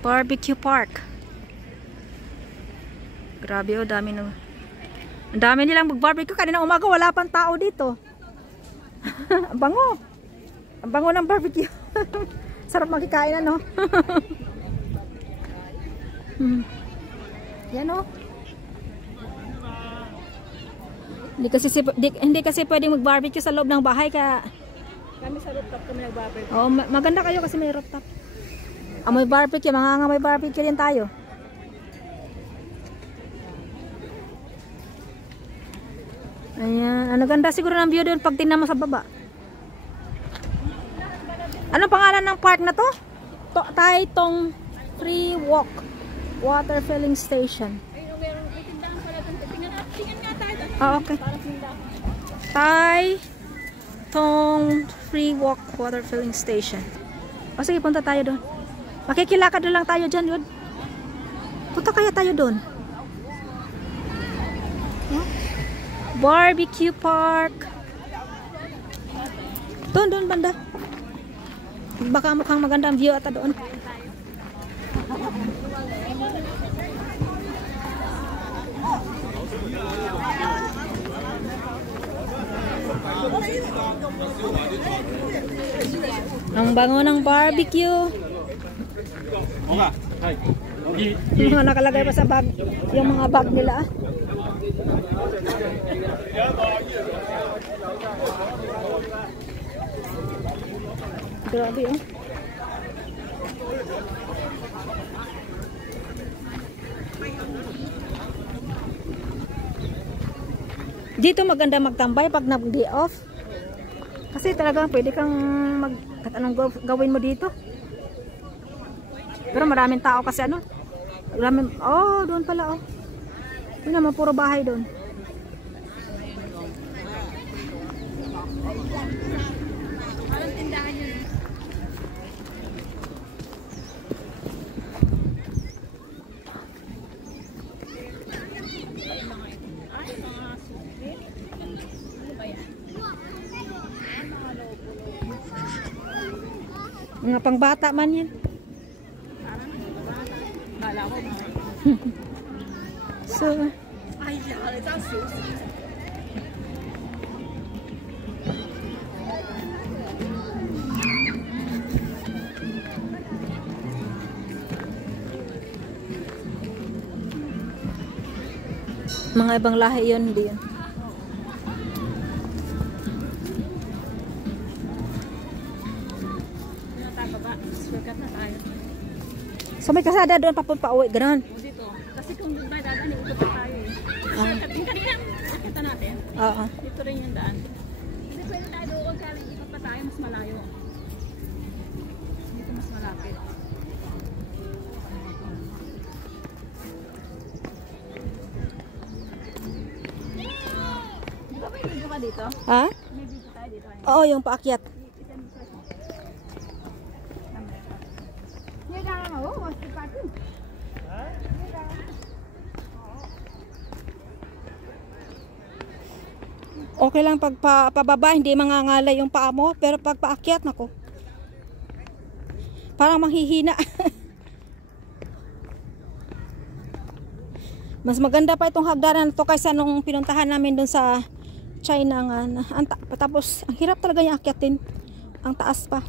Barbecue Park. Grabe oh, dami no. Ang dami nilang mag-barbecue. Kanina umaga wala pang tao dito. Ang bango. Ang bango ng barbecue. Sarap makikain ano. Yan oh. Hindi kasi pwedeng mag-barbecue sa loob ng bahay kaya kami sa rooftop kami nag-barbecue. oh, maganda kayo kasi may rooftop. Amoy barbecue, may barbecue din tayo. Ayan, ano ganda siguro ng view doon pag tingnan mo sa baba. Anong pangalan ng park na to? Tai Tong Free Walk Water Filling Station. Ayun, meron may tindahan pala doon. Tingnan nga tayo. Ah, okay. Tai Tong Free Walk Water Filling Station. O sige, punta tayo doon. Makikilakad na lang tayo dyan, yun. Punta kaya tayo doon. Huh? Barbecue Park. Doon banda. Baka mukhang magandang view ata doon. Ang bango ng barbecue. Yung mga nakalagay pa sa bag, yung mga bag nila. Grabe oh. Dito maganda magtambay pag nag-day off. Kasi talagang pwede kang anong gawin mo dito. Pero maraming tao kasi ano. Maraming, oh, doon pala oh. Doon naman puro bahay doon. Parang tindahan yun. Mga pangbata man yan. Bala ko. So, ay, ito ang susi. mga ibang lahi yun, hindi yun. So may kasada doon papunta uwi, gano'n? Dito. Kasi kung doon tayo dadaan, ikot pa tayo eh. Yung kanina, nakita natin. Oo. Dito rin yung daan. Hindi pwede tayo doon kaya ikot pa tayo, mas malayo. Dito mas malapit. Di ba may video ka dito? Ha? May video tayo dito. Oo, yung paakyat. Okay lang pag pababa, hindi mangangalay yung paa mo, pero pag paakyat, nako. Parang manghihina. Mas maganda pa itong hagdanan na to kaysa nung pinuntahan namin dun sa China nga. Tapos, ang hirap talaga yung akyatin. Ang taas pa.